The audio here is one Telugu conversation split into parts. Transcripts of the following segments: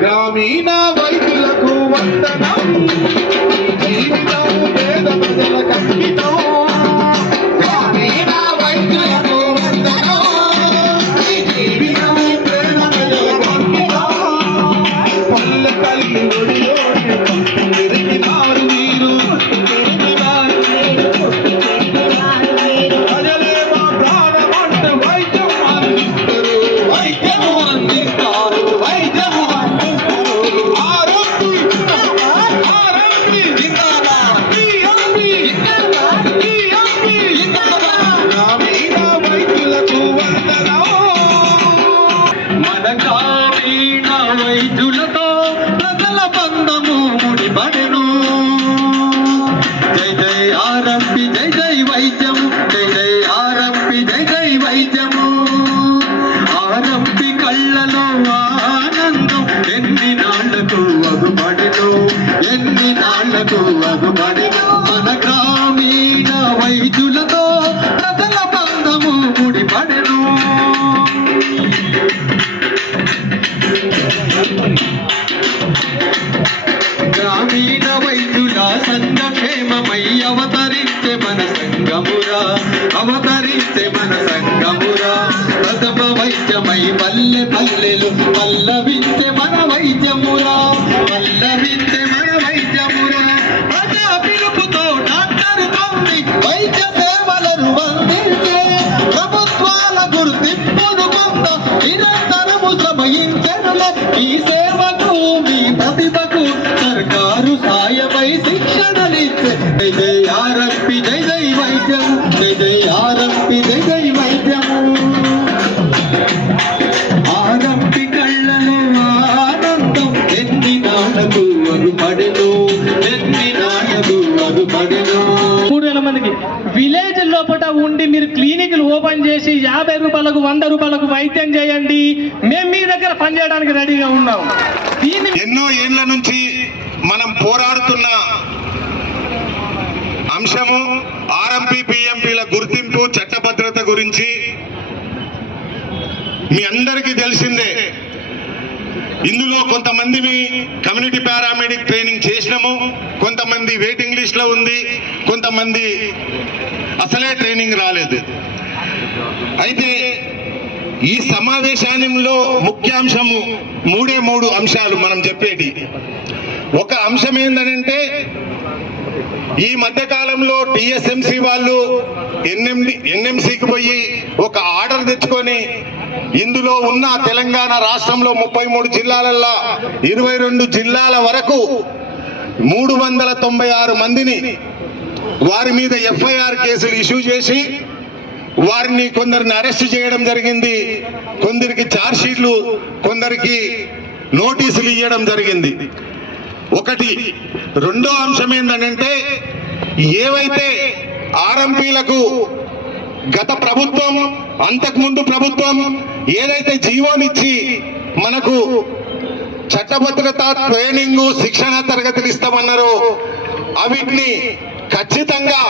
గ్రామీణ వైద్యులకు వందనం, జీవితం పేద ప్రజలకు అంకితం. గ్రామీణ వైద్యులకు వందనం, జీవితం పేద ప్రజలకు అంకితం. పల్లె తల్లి ఒడిలోని పెరిగినారు వీరు, ప్రజలే మా ప్రాణమంటూ వైద్యం అందిస్తారు, వైద్యము అందిస్తారు, వైద్యము అందిస్తారు. ఆరోగ్య జిందాబాద్, టీఎంపీ జిందాబాద్, టీఎంపీ జిందాబాద్. గ్రామీణ వైద్యులకు వందనం. మన గ్రామీణ వైద్యులతో ప్రజల బంధము ముడిపడెను. జై జై ఆర్ఎంపీ, జై జై వైద్యము, జై జై ఆర్ఎంపీ, జై జై వైద్యము. ఆర్ఎంపీ కళ్ళలో ఆనందం ఎన్ని నాళ్లకు అగుపడెను, ఎన్ని నాళ్లకు అగుపడెను. మన గ్రామీణ వైద్యులతో ప్రజల బంధము ముడిపడెను. గ్రామీణ వైద్యుల సంఘక్షేమమై అవతరించే మన సంగమురా, అవతరించే మన సంగమురా. ప్రథమ వైద్యమై పల్లె పల్లెలు పల్లవించే మన వైద్యమురా, పల్లవించే మన వైద్యమురా. ప్రజా పిలుపుతో డాక్టర్ తొమ్మి వైద్య సేవలను అందించే ప్రభుత్వాల గుర్తింపును పొంద నిరంతరము శ్రమించెనులే. ఈ సేవకు మీ ప్రతిభకు సర్కారు సాయమై శిక్షణలిచ్చే. జై జై ఆర్ఎంపీ, జై జై వైద్యం, జై జై ఆర్ఎంపీ, జై జై వైద్యము. ఆర్ఎంపీ కళ్ళలో ఆనందం ఎన్ని నాళ్లకు అగుపడెను, ఎన్ని నాళ్లకు అగుపడెను. 3,000 మందికి విలేజ్ లోపల ఉండి మీరు క్లినిక్లు ఓపెన్ చేసి 50 రూపాయలకు 100 రూపాయలకు వైద్యం చేయండి, మేము మీ దగ్గర పనిచేయడానికి రెడీగా ఉన్నాం. ఎన్నో ఏళ్ల నుంచి మనం పోరాడుతున్న అంశము ఆర్ఎంపీ పిఎంపీల గుర్తింపు చట్టభద్రత గురించి మీ అందరికీ తెలిసిందే. ఇందులో కొంతమంది కమ్యూనిటీ పారామెడిక్ ట్రైనింగ్ చేసినాము, కొంతమంది వెయిటింగ్ లిస్ట్ లో ఉంది, కొంతమంది అసలే ట్రైనింగ్ రాలేదు. అయితే ఈ సమావేశంలో ముఖ్యాంశము 3 అంశాలు మనం చెప్పేటి. ఒక అంశం ఏంటంటే ఈ మధ్య కాలంలో టిఎస్ఎంసి వాళ్ళు ఎన్ఎంసికి పోయి ఒక ఆర్డర్ తెచ్చుకొని ఇందులో ఉన్న తెలంగాణ రాష్ట్రంలో 33 జిల్లాలల్లో 22 జిల్లాల వరకు 396 మందిని వారి మీద ఎఫ్ఐఆర్ కేసులు ఇష్యూ చేసి వారిని కొందరిని అరెస్ట్ చేయడం జరిగింది, కొందరికి ఛార్జ్ షీట్లు, కొందరికి నోటీసులు ఇవ్వడం జరిగింది. ఒకటి. రెండో అంశం ఏంటంటే ఏవైతే ఆర్ఎంపీలకు గత ప్రభుత్వం అంతకుముందు ప్రభుత్వం ఏదైతే జీవోనిచ్చి మనకు చట్టభద్రత ట్రైనింగ్ శిక్షణ తరగతులు ఇస్తామన్నారో అవిటిని ఖచ్చితంగా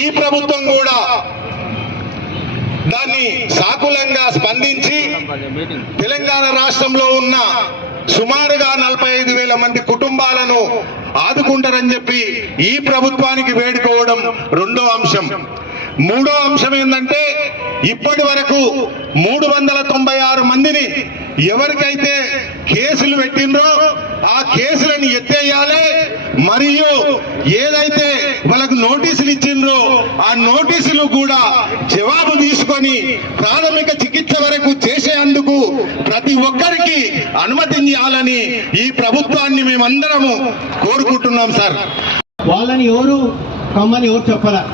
ఈ ప్రభుత్వం కూడా దాన్ని సాకులంగా స్పందించి తెలంగాణ రాష్ట్రంలో ఉన్న సుమారుగా 45,000 మంది కుటుంబాలను ఆదుకుంటారని చెప్పి ఈ ప్రభుత్వానికి వేడుకోవడం రెండో అంశం. మూడో అంశం ఏంటంటే ఇప్పటి వరకు 396 మందిని ఎవరికైతే కేసులు పెట్టిండ్రో ఆ కేసులను ఎత్తేయాలి, మరియు ఏదైతే వాళ్ళకు నోటీసులు ఇచ్చిండ్రో ఆ నోటీసులు కూడా జవాబు తీసుకొని ప్రాథమిక చికిత్స వరకు చేసేందుకు ప్రతి ఒక్కరికి అనుమతించాలని ఈ ప్రభుత్వాన్ని మేమందరము కోరుకుంటున్నాం సార్. వాళ్ళని ఎవరు కమ్మని ఎవరు చెప్పరా.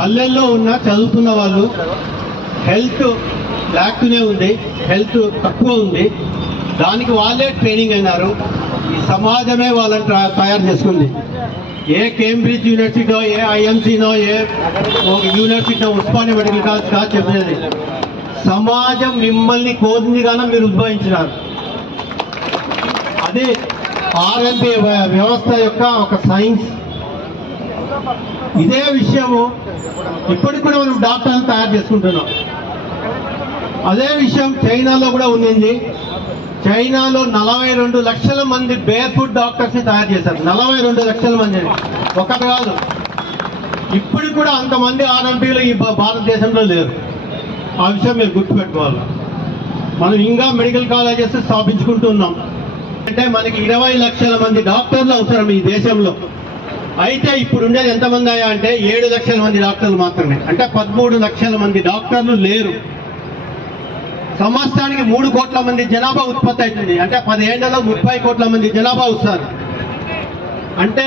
పల్లెల్లో ఉన్న చదువుతున్న వాళ్ళు హెల్త్ లాక్తూనే ఉంది, హెల్త్ తక్కువ ఉంది, దానికి వాళ్ళే ట్రైనింగ్ అయినారు. ఈ సమాజమే వాళ్ళని తయారు చేసుకుంది. ఏ కేంబ్రిడ్జ్ యూనివర్సిటీనో, ఏ ఐఎంసీనో, ఏ యూనివర్సిటీనో, ఉస్మానియా మెడికల్ కాలేజ్ కాదు చెప్పేది. సమాజం మిమ్మల్ని కోరింది కానీ మీరు ఉద్భవించినారు. అదే ఆర్ఎంపీ వ్యవస్థ యొక్క ఒక సైన్స్. ఇదే విషయము ఇప్పటికి కూడా మనం డాక్టర్లు తయారు చేసుకుంటున్నాం. అదే విషయం చైనాలో కూడా ఉండింది. చైనాలో 42 లక్షల మంది బేర్ ఫుట్ డాక్టర్స్ ని తయారు చేశారు. 42 లక్షల మంది, ఒకటి కాదు. ఇప్పుడు కూడా అంతమంది ఆర్ఎంపీలు ఈ భారతదేశంలో లేరు. ఆ విషయం మీరు గుర్తుపెట్టుకోవాలి. మనం ఇంకా మెడికల్ కాలేజెస్ స్థాపించుకుంటూ ఉన్నాం. అంటే మనకి 20 లక్షల మంది డాక్టర్లు అవసరం ఈ దేశంలో. అయితే ఇప్పుడు ఉండేది ఎంతమంది అయ్యా అంటే 7 లక్షల మంది డాక్టర్లు మాత్రమే. అంటే 13 లక్షల మంది డాక్టర్లు లేరు. సంవత్సరానికి 3 కోట్ల మంది జనాభా ఉత్పత్తి అవుతుంది. అంటే 10 ఏళ్లలో 30 కోట్ల మంది జనాభా వస్తారు. అంటే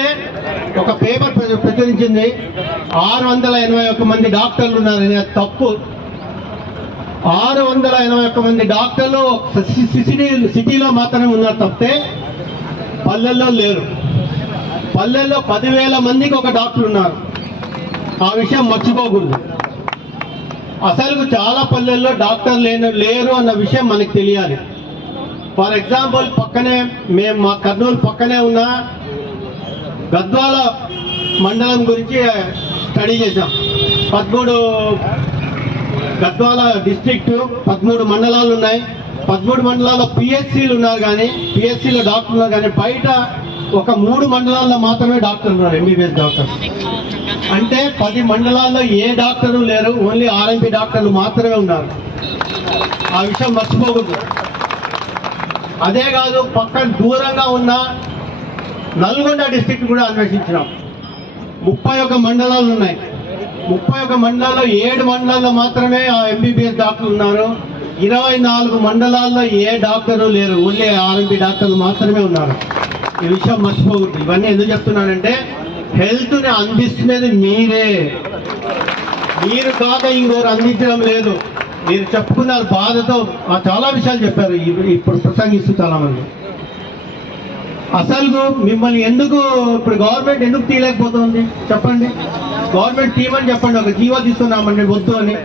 ఒక పేపర్ ప్రచురించింది 681 మంది డాక్టర్లు ఉన్నారని. అది తప్పు. 681 మంది డాక్టర్లు సిటీలో మాత్రమే ఉన్నారు తప్పితే పల్లెల్లో లేరు. పల్లెల్లో 10,000 మందికి ఒక డాక్టర్ ఉన్నారు. ఆ విషయం మర్చిపోకూడదు. అసలు చాలా పల్లెల్లో డాక్టర్ లేరు అన్న విషయం మనకు తెలియాలి. ఫర్ ఎగ్జాంపుల్ పక్కనే మా కర్నూలు పక్కనే ఉన్న గద్వాల మండలం గురించి స్టడీ చేశాం. 13 గద్వాల డిస్ట్రిక్ట్ 13 మండలాలు ఉన్నాయి. 13 మండలాల్లో పిహెచ్సిలు ఉన్నారు, కానీ పిహెచ్సిలో డాక్టర్లు ఉన్నారు, కానీ బయట ఒక 3 మండలాల్లో మాత్రమే డాక్టర్లు ఉన్నారు, ఎంబీబీఎస్ డాక్టర్. అంటే 10 మండలాల్లో ఏ డాక్టరు లేరు, ఓన్లీ ఆర్ఎంపీ డాక్టర్లు మాత్రమే ఉన్నారు. ఆ విషయం మర్చిపోకూడదు. అదే కాదు, పక్కన దూరంగా ఉన్న నల్గొండ డిస్ట్రిక్ట్ కూడా అన్వేషించినాం. 31 మండలాలు ఉన్నాయి. 31 మండలాల్లో 7 మండలాల్లో మాత్రమే ఆ ఎంబీబీఎస్ డాక్టర్లు ఉన్నారు. 24 మండలాల్లో ఏ డాక్టరు లేరు, ఓన్లీ ఆర్ఎంపీ డాక్టర్లు మాత్రమే ఉన్నారు. ఈ విషయం మర్చిపోకూడదు. ఇవన్నీ ఎందుకు చెప్తున్నానంటే హెల్త్ ని అందిస్తున్నది మీరే, మీరు కాక ఇంకోరు అందించడం లేదు. మీరు చెప్పుకున్నారు బాధతో, చాలా విషయాలు చెప్పారు ఇప్పుడు ప్రసంగిస్తూ చాలా మంది. అసలు మిమ్మల్ని ఎందుకు ఇప్పుడు గవర్నమెంట్ ఎందుకు తీయలేకపోతుంది చెప్పండి. గవర్నమెంట్ తీయమని చెప్పండి, ఒక జీవో తీసుకున్నామండి వద్దు అని.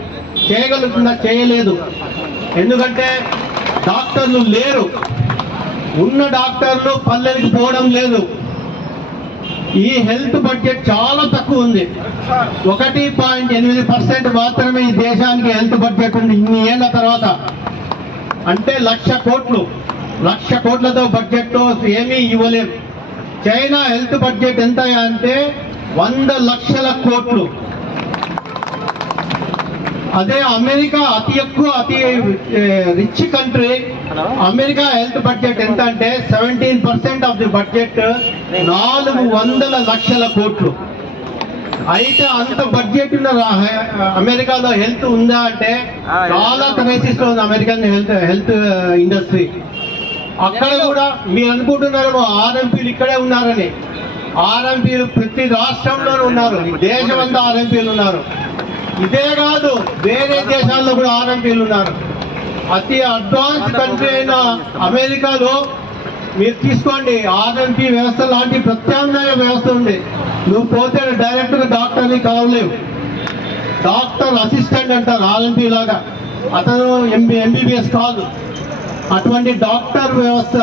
చేయగలుగుతుందా? చేయలేదు. ఎందుకంటే డాక్టర్లు లేరు. ఉన్న డాక్టర్లు పల్లెలకు పోవడం లేదు. ఈ హెల్త్ బడ్జెట్ చాలా తక్కువ ఉంది. 1.8% మాత్రమే ఈ దేశానికి హెల్త్ బడ్జెట్ ఉంది ఇన్ని ఏళ్ల తర్వాత. అంటే 1,00,000 కోట్లు. 1,00,000 కోట్లతో బడ్జెట్తో ఏమీ ఇవ్వలేము. చైనా హెల్త్ బడ్జెట్ ఎంత అంటే 100 లక్షల కోట్లు. అదే అమెరికా అతి ఎక్కువ, అతి rich country. America health budget ఎంత అంటే 17% ఆఫ్ ది బడ్జెట్ 400 లక్షల కోట్లు. అయితే అంత బడ్జెట్ ఉన్న అమెరికాలో హెల్త్ ఉందా అంటే చాలా క్రైసిస్ లో ఉంది అమెరికన్ హెల్త్ ఇండస్ట్రీ. అక్కడ కూడా మీరు అనుకుంటున్నారేమో ఆర్ఎంపీలు ఇక్కడే ఉన్నారని. ఆర్ఎంపీలు ప్రతి రాష్ట్రంలోనూ ఉన్నారు. దేశం అంతా ఆర్ఎంపీలు ఉన్నారు. ఇదే కాదు, వేరే దేశాల్లో కూడా ఆర్ఎంపీలు ఉన్నారు. అతి అడ్వాన్స్ కంట్రీ అయిన అమెరికాలో మీరు తీసుకోండి, ఆర్ఎంపీ వ్యవస్థ లాంటి ప్రత్యామ్నాయ వ్యవస్థ ఉంది. నువ్వు పోతే డైరెక్ట్గా డాక్టర్ని కలవలేవు. డాక్టర్ అసిస్టెంట్ అంటారు ఆర్ఎంపీ లాగా. అతను ఎంబీబీఎస్ కాదు. అటువంటి డాక్టర్ వ్యవస్థ,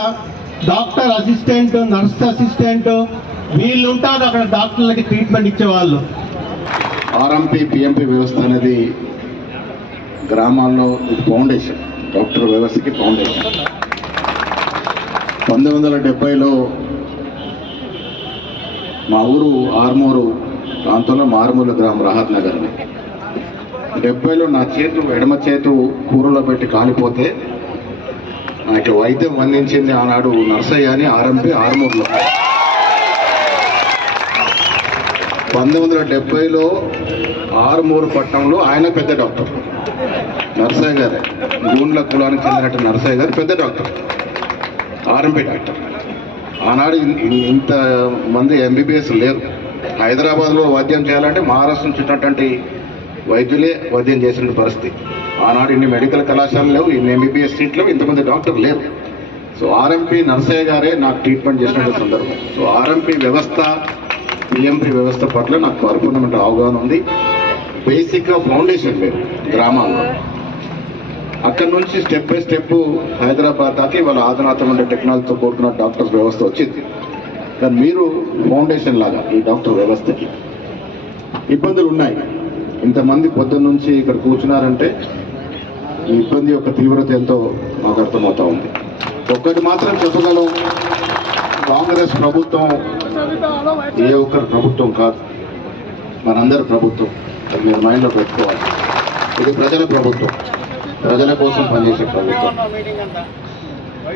డాక్టర్ అసిస్టెంట్, నర్స్ అసిస్టెంట్ వీళ్ళు ఉంటారు అక్కడ డాక్టర్లకి ట్రీట్మెంట్ ఇచ్చేవాళ్ళు. ఆర్ఎంపీ పిఎంపీ వ్యవస్థ అనేది గ్రామాల్లో ఇది ఫౌండేషన్, డాక్టర్ వ్యవస్థకి ఫౌండేషన్. 1970లో మా ఊరు ఆర్మూరు ప్రాంతంలో మారుమూల గ్రామం రాహత్ నగర్. 70లో నా ఎడమ చేతు కూరలో పెట్టి కాలిపోతే నాకు వైద్యం అందించింది ఆనాడు నర్సయ్య అని ఆర్ఎంపీ ఆర్మూరులో. 1970లో ఆరుమూరు పట్టణంలో ఆయన పెద్ద డాక్టర్ నర్సయ్య గారే. గూండ్ల కులానికి చెందినట్టు నర్సయ్య గారు పెద్ద డాక్టర్, ఆర్ఎంపీ డాక్టర్. ఆనాడు ఇంత మంది ఎంబీబీఎస్ లేరు. హైదరాబాద్లో వైద్యం చేయాలంటే మహారాష్ట్ర నుంచి వచ్చినటువంటి వైద్యులే వైద్యం చేసిన పరిస్థితి. ఆనాడు ఇన్ని మెడికల్ కళాశాలలు లేవు, ఇన్ని ఎంబీబీఎస్ సీట్లు లేవు, ఇంతమంది డాక్టర్ లేరు. సో ఆర్ఎంపీ నర్సయ్య గారే నాకు ట్రీట్మెంట్ చేసిన సందర్భం. సో ఆర్ఎంపీ వ్యవస్థ, పిఎంపీ వ్యవస్థ పట్ల నాకు పరిపూర్ణమైన అవగాహన ఉంది. బేసిక్గా ఫౌండేషన్ లేదు గ్రామాల్లో. అక్కడ నుంచి స్టెప్ బై స్టెప్ హైదరాబాద్ దాకా ఇవాళ ఆధునాతమైన టెక్నాలజీతో కూడుకున్న డాక్టర్స్ వ్యవస్థ వచ్చింది. కానీ మీరు ఫౌండేషన్ లాగా ఈ డాక్టర్ వ్యవస్థకి ఇబ్బందులు ఉన్నాయి. ఇంతమంది పొద్దున్న నుంచి ఇక్కడ కూర్చున్నారంటే ఈ ఇబ్బంది యొక్క తీవ్రత ఎంతో మాకు అర్థమవుతా ఉంది. ఒక్కటి మాత్రం చెప్పగలం, కాంగ్రెస్ ప్రభుత్వం ఏ ఒక్కరి ప్రభుత్వం కాదు, మనందరి ప్రభుత్వం. అది మీరు మైండ్లో పెట్టుకోవాలి. ఇది ప్రజల ప్రభుత్వం, ప్రజల కోసం పనిచేసే ప్రభుత్వం.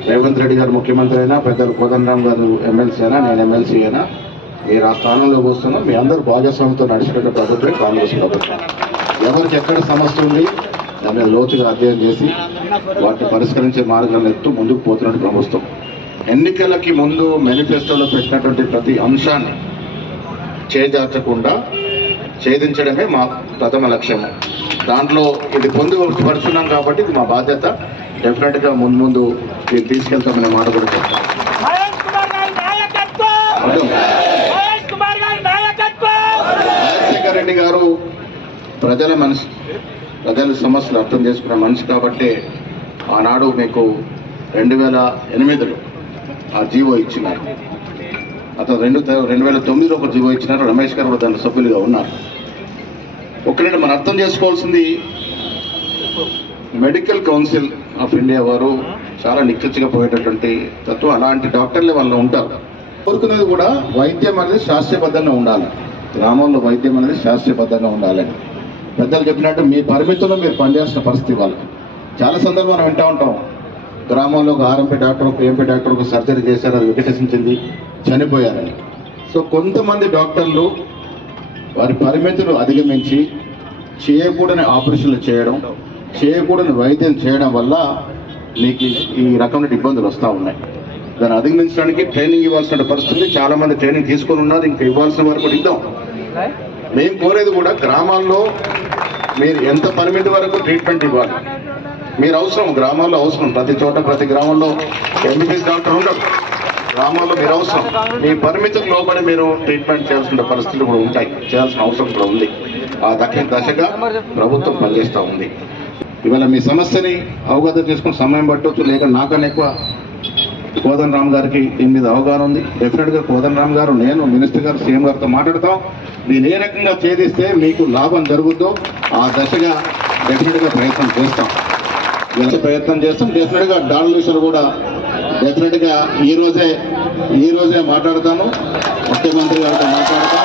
రేవంత్ రెడ్డి గారు ముఖ్యమంత్రి అయినా, పెద్దలు కోదండరామ్ గారు ఎమ్మెల్సీ అయినా, నేను ఎమ్మెల్సీ అయినా, మీరు ఆ స్థానంలోకి వస్తున్నా మీ అందరూ భాగస్వామ్యంతో నడిచినట్టు ప్రభుత్వం కాంగ్రెస్ ప్రభుత్వం. ఎవరికి ఎక్కడ సమస్య ఉంది దాని మీద లోతుగా అధ్యయనం చేసి వాటిని పరిష్కరించే మార్గాలను ఎత్తు ముందుకు పోతున్నట్టు ప్రభుత్వం. ఎన్నికలకి ముందు మేనిఫెస్టోలో పెట్టినటువంటి ప్రతి అంశాన్ని చేజార్చకుండా ఛేదించడమే మా ప్రథమ లక్ష్యము. దాంట్లో ఇది పొందుపరుచున్నాం కాబట్టి ఇది మా బాధ్యత. డెఫినెట్గా ముందు దీన్ని తీసుకెళ్తామనే మాట కూడా చెప్తాం. రాజశేఖర్ రెడ్డి గారు ప్రజల మనిషి, ప్రజల సమస్యలు అర్థం చేసుకున్న మనిషి కాబట్టి ఆనాడు మీకు 2008లో ఆ జీవో ఇచ్చినారు. అతను 2009లో ఒక జీవో ఇచ్చినారు. రమేష్ గారు కూడా దాని సభ్యులుగా ఉన్నారు. ఒకటి మనం అర్థం చేసుకోవాల్సింది, మెడికల్ కౌన్సిల్ ఆఫ్ ఇండియా వారు చాలా నిక్కచ్చిగా పోయేటటువంటి తత్వం. అలాంటి డాక్టర్లే వాళ్ళు ఉంటారు. కోరుకునేది కూడా వైద్యం అనేది శాస్త్రీయబద్ధంగా ఉండాలి. గ్రామంలో వైద్యం అనేది శాస్త్రీయబద్ధంగా ఉండాలని పెద్దలు చెప్పినట్టు మీ పరిమితుల్లో మీరు పనిచేసిన పరిస్థితి వాళ్ళకి చాలా సందర్భం మనం వింటూ ఉంటాం. గ్రామంలో ఒక ఆర్ఎంపీ డాక్టర్, ఒక ఎంపీ డాక్టర్ ఒక సర్జరీ చేశారు, అది వికసించింది, చనిపోయారని. సో కొంతమంది డాక్టర్లు వారి పరిమితులు అధిగమించి చేయకూడని ఆపరేషన్లు చేయడం, చేయకూడని వైద్యం చేయడం వల్ల మీకు ఈ రకమైన ఇబ్బందులు వస్తూ ఉన్నాయి. దాన్ని అధిగమించడానికి ట్రైనింగ్ ఇవ్వాల్సిన పరిస్థితి. చాలా మంది ట్రైనింగ్ తీసుకొని ఉన్నారు, ఇంకా ఇవ్వాల్సిన వరకు కూడా ఇద్దాం. మేము కోరేది కూడా గ్రామాల్లో మీరు ఎంత పరిమితి వరకు ట్రీట్మెంట్ ఇవ్వాలి. మీరు అవసరం, గ్రామాల్లో అవసరం. ప్రతి చోట ప్రతి గ్రామంలో ఎంబీబీఎస్ డాక్టర్ ఉండరు. గ్రామాల్లో మీరు అవసరం. మీ పరిమితికి లోబడి మీరు ట్రీట్మెంట్ చేయాల్సిన పరిస్థితులు కూడా ఉంటాయి, చేయాల్సిన అవసరం కూడా ఉంది. ఆ దశగా ప్రభుత్వం పనిచేస్తూ ఉంది. ఇవాళ మీ సమస్యని అవగాహన చేసుకుని సమయం పట్టవచ్చు, లేక నాకన్నా ఎక్కువ కోదండరామ్ గారికి దీని మీద అవగాహన ఉంది. డెఫినెట్గా కోదండరామ్ గారు, నేను, మినిస్టర్ గారు, సీఎం గారితో మాట్లాడతాం. దీన్ని ఏ రకంగా ఛేదిస్తే మీకు లాభం జరుగుతుందో ఆ దశగా డెఫినెట్గా ప్రయత్నం చేస్తాం. డెఫినెట్గా డాల్ విషయాలు కూడా డెఫినెట్గా ఈ రోజే మాట్లాడతాను. ముఖ్యమంత్రి గారితో మాట్లాడతాం.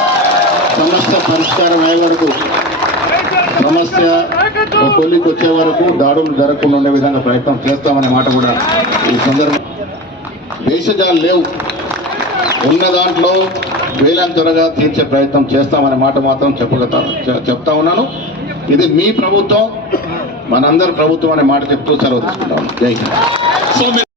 సమస్య పరిష్కారం అయ్యే వరకు, సమస్య కొలికి వచ్చే వరకు దాడులు జరగకుండా ఉండే విధంగా ప్రయత్నం చేస్తామనే మాట కూడా ఈ సందర్భం. భేషజాలు లేవు, ఉన్న దాంట్లో వేలం త్వరగా తీర్చే ప్రయత్నం చేస్తామనే మాట మాత్రం చెప్తా ఉన్నాను. ఇది మీ ప్రభుత్వం, మనందరి ప్రభుత్వం అనే మాట చెప్తూ సెలవు తీసుకుంటాను. జై హింద్.